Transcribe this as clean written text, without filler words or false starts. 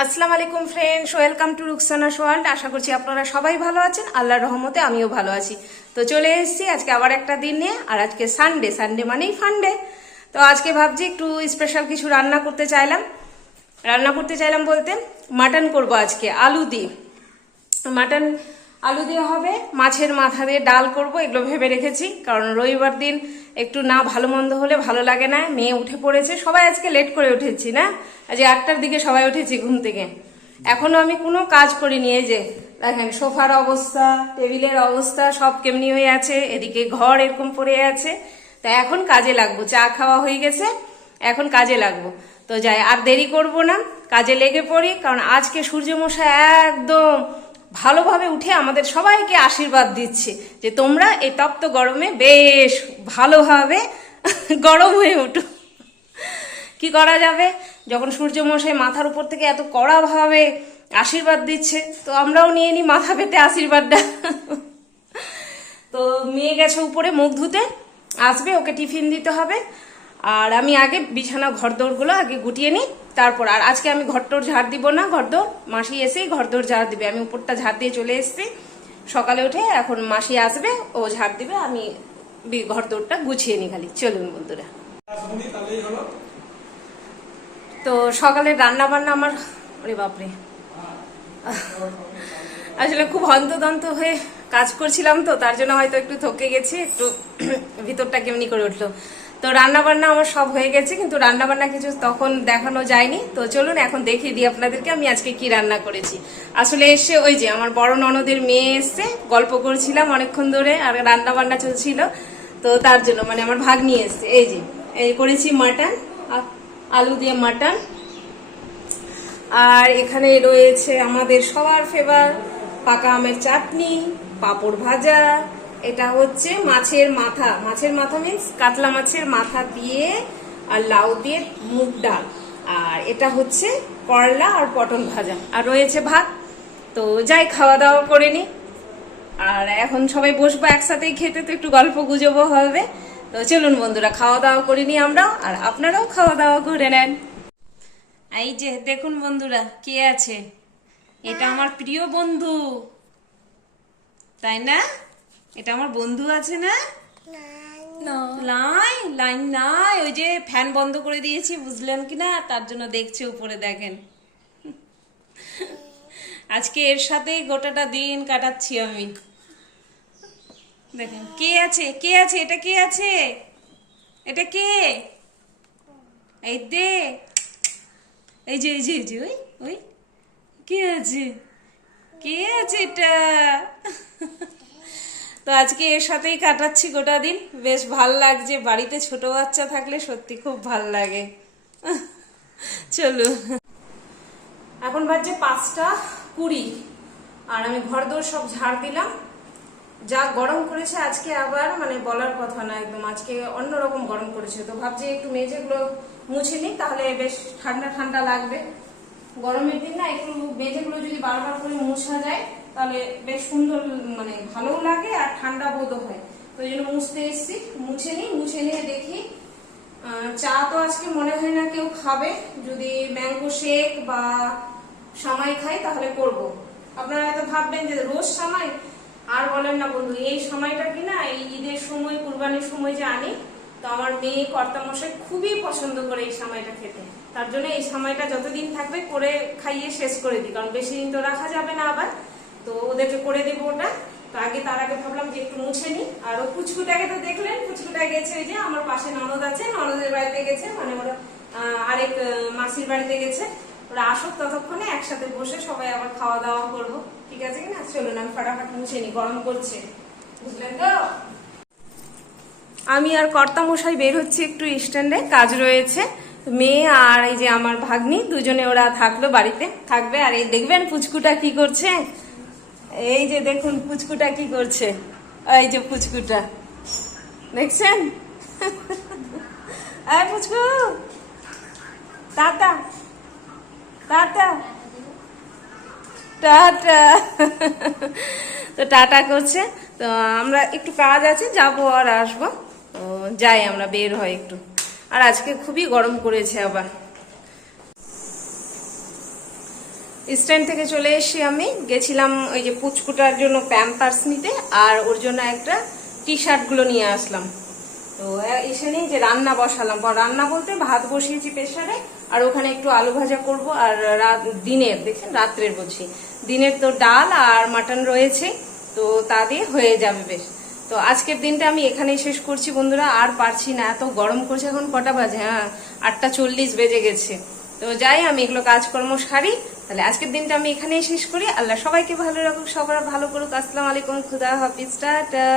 আসসালামু আলাইকুম friends, welcome to রুকসানাস world. আশা করছি আপনারা সবাই ভালো আছেন। আল্লাহর রহমতে আমিও ভালো আছি। তো চলে এসেছি আজকে আবার একটা দিন নিয়ে, আর আজকে সানডে। সানডে মানেই ফান্ডে। তো আজকে ভাবছি একটু স্পেশাল কিছু রান্না করতে চাইলাম বলতে মাটন করব আজকে আলু দিয়ে। মাটন আলু দিয়ে হবে, মাছের মাথা দিয়ে ডাল করব, এগুলো ভেবে রেখেছি। কারণ রবিবার দিন একটু না ভালো মন্দ হলে ভালো লাগে না। মেয়ে উঠে পড়েছে, সবাই আজকে লেট করে উঠেছি না, আজ 8টার দিকে সবাই উঠেছি ঘুম থেকে। এখনো আমি কোনো কাজ করিনি। এই যে দেখেন সোফার অবস্থা, টেবিলের অবস্থা সব কেমনি হয়ে আছে, এদিকে ঘর এরকম পড়ে আছে। তা এখন কাজে লাগবো, চা খাওয়া হয়ে গেছে, এখন কাজে লাগবো। তো যাই, আর দেরি করব না, কাজে লেগে পড়ি। কারণ আজকে সূর্যমশাই একদম ভালোভাবে উঠে আমাদের সবাইকে আশীর্বাদ দিচ্ছে যে তোমরা এই তপ্ত গরমে বেশ ভালোভাবে গরম হয়ে উঠো। কি করা যাবে, যখন সূর্যমশাই মাথার উপর থেকে এত কড়াভাবে আশীর্বাদ দিচ্ছে, তো আমরাও নিয়ে নিই মাথা পেতে আশীর্বাদটা। তো মেয়ে গেছে উপরে মুখ ধুতে, আসবে, ওকে টিফিন দিতে হবে। আর আমি আগে বিছানা ঘরদোরগুলো আগে গুটিয়ে নিই, তারপর। আর আজকে আমি ঘরদোর ঝাড় দিব না, ঘরদোর মাসি এসেই ঘরদোর ঝাড় দিবে। আমি উপরটা ঝাড় দিয়ে চলে এসেছি সকালে উঠে, এখন মাসি আসবে, ও ঝাড় দিবে, আমি ঘরদোরটা গুছিয়ে নিই খালি। চলুন বন্ধুরা। তো সকালের রান্না বান্না আমার, ওরে বাপরে, আসলে খুব হন্তদন্ত হয়ে কাজ করছিলাম, তো তার জন্য হয়তো একটু থকে গেছি, একটু ভিতরটা কেমনি করে উঠলো। তো রান্না বান্না আমার সব হয়ে গেছে, কিন্তু রান্না বান্না কিছু তখন দেখানো যায়নি। তো চলুন এখন দেখিয়ে দিই আপনাদেরকে আমি আজকে কি রান্না করেছি। আসলে এসে ওই যে আমার বড় ননদের মেয়ে এসছে, গল্প করছিলাম অনেকক্ষণ ধরে, আর রান্না বান্না চলছিল। তো তার জন্য মানে আমার ভাগ্নি এসছে। এই যে এই করেছি মাটন, আলু দিয়ে মাটন। আর এখানে রয়েছে আমাদের সবার ফেভার পাকা আমের চাটনি, পাঁপড় ভাজা। এটা হচ্ছে মাছের মাথা, মাছের মাথা মিন্স কাতলা মাছের মাথা দিয়ে আর লাউ দিয়ে মুগ ডাল। আর এটা হচ্ছে করলা আর পটল ভাজা। আর রয়েছে ভাত। তো যাই, খাওয়া দাওয়া করে নি। আর এখন সবাই বসবো একসাথেই খেতে, তো একটু গল্প গুজবও হবে। তো চলুন বন্ধুরা, খাওয়া দাওয়া করে নি আমরা, আর আপনারাও খাওয়া দাওয়া করে নেন। এই যে দেখুন বন্ধুরা, কে আছে, এটা আমার প্রিয় বন্ধু, তাই না? এটা আমার বন্ধু আছে না? লাইন নাই, ওই যে ফ্যান বন্ধ করে দিয়েছি, বুঝলেন কিনা, তার জন্য দেখছে উপরে, দেখেন। আজকে এর সাথেই গোটাটা দিন কাটাচ্ছি আমি। দেখেন কে আছে, এটা কে আছে, এটা কে, এই দে, এই যে ওই ওই কে আছে এটা। তো আজকে এর সাথেই কাটাচ্ছি গোটা দিন, বেশ ভাল লাগছে। বাড়িতে ছোট বাচ্চা থাকলে সত্যি খুব ভাল লাগে। চলো, এখন বাজছে 5টা 20, আর আমি ঘরদোর সব ঝাড় দিলাম। যা গরম করেছে আজকে, আবার মানে বলার কথা না, একদম আজকে অন্যরকম গরম করেছে। তো ভাবছি একটু মেঝেগুলো মুছে নিই, তাহলে বেশ ঠান্ডা ঠান্ডা লাগবে। গরমের দিন না একটু মেঝেগুলো যদি বারবার করে মুছা যায়, তাহলে বেশ সুন্দর, মানে ভালোও লাগে আর ঠান্ডা বোধও হয়। তো ওই জন্য মুছতে এসেছি, মুছে নিয়ে দেখি। চা তো আজকে মনে হয় না কেউ খাবে, যদি ম্যাঙ্গো শেক বা সামাই খাই তাহলে করব। আপনারা হয়তো ভাববেন যে রোজ সামাই, আর বলেন না বন্ধু, এই সময়টা কি না, এই ঈদের সময়, কুরবানির সময় যে আনি, তো আমার মেয়ে কর্তামশাই খুবই পছন্দ করে এই সময়টা খেতে। তার জন্য এই সময়টা যতদিন থাকবে করে খাইয়ে শেষ করে দিই, কারণ বেশি দিন তো রাখা যাবে না আবার। তো ওদেরকে করে দেবো ওটা। তো তার আগে ভাবলাম যে একটু মুছে নিই। আর ও পুচকুটাকে তো দেখলেন, পুচকুটা গেছে ওই যে আমার পাশে ননদ আছে, ননদের বাড়িতে গেছে, মানে ওরা আরেক মাসির বাড়িতে গেছে। ওরা আসুক, ততক্ষণে একসাথে বসে সবাই আবার খাওয়া দাওয়া করবো, ঠিক আছে কিনা? চলুন আমি ফাটাফাট মুছে নিই, গরম করছে, বুঝলেন তো। আমি আর কর্তামশাই বের হচ্ছে একটু স্ট্যান্ডে, কাজ রয়েছে। মেয়ে আর এই যে আমার ভাগ্নি, দুজনে ওরা থাকলো, বাড়িতে থাকবে। আর এই দেখবেন পুচকুটা কি করছে, এই যে দেখুন পুচকুটা কি করছে, এই যে পুচকুটা দেখছেন। এই পুচকু, টাটা টাটা টাটা। তো টাটা করছে। তো আমরা একটু কাজ আছে, যাবো আর আসবো। তো যাই, আমরা বের হয় একটু। আর আজকে খুবই গরম করেছে আবার। স্ট্যান্ড থেকে চলে এসেছি, আমি গেছিলাম ওই যে পুচকুটার জন্য প্যাম্পার্স নিতে, আর ওর জন্য একটা টি শার্ট গুলো নিয়ে আসলাম। তো এসে নিয়ে যে রান্না বসালাম, রান্না বলতে ভাত বসিয়েছি প্রেসারে, আর ওখানে একটু আলু ভাজা করব, আর দিনের দেখছেন রাত্রের বলছি, দিনের তো ডাল আর মাটন রয়েছে, তো তা দিয়ে হয়ে যাবে বেশ। তো আজকের দিনটা আমি এখানেই শেষ করছি বন্ধুরা, আর পারছি না, এত গরম করছে। এখন কটা বাজে? হ্যাঁ, 8:40 বেজে গেছে। তো যাই, আমি এগুলো কাজকর্ম সারি। তাহলে আজকের দিনটা আমি এখানেই শেষ করি। আল্লাহ সবাইকে ভালো রাখুক, সবার ভালো করুক। আসসালামু আলাইকুম, খুদা হাফিজ, টাটা।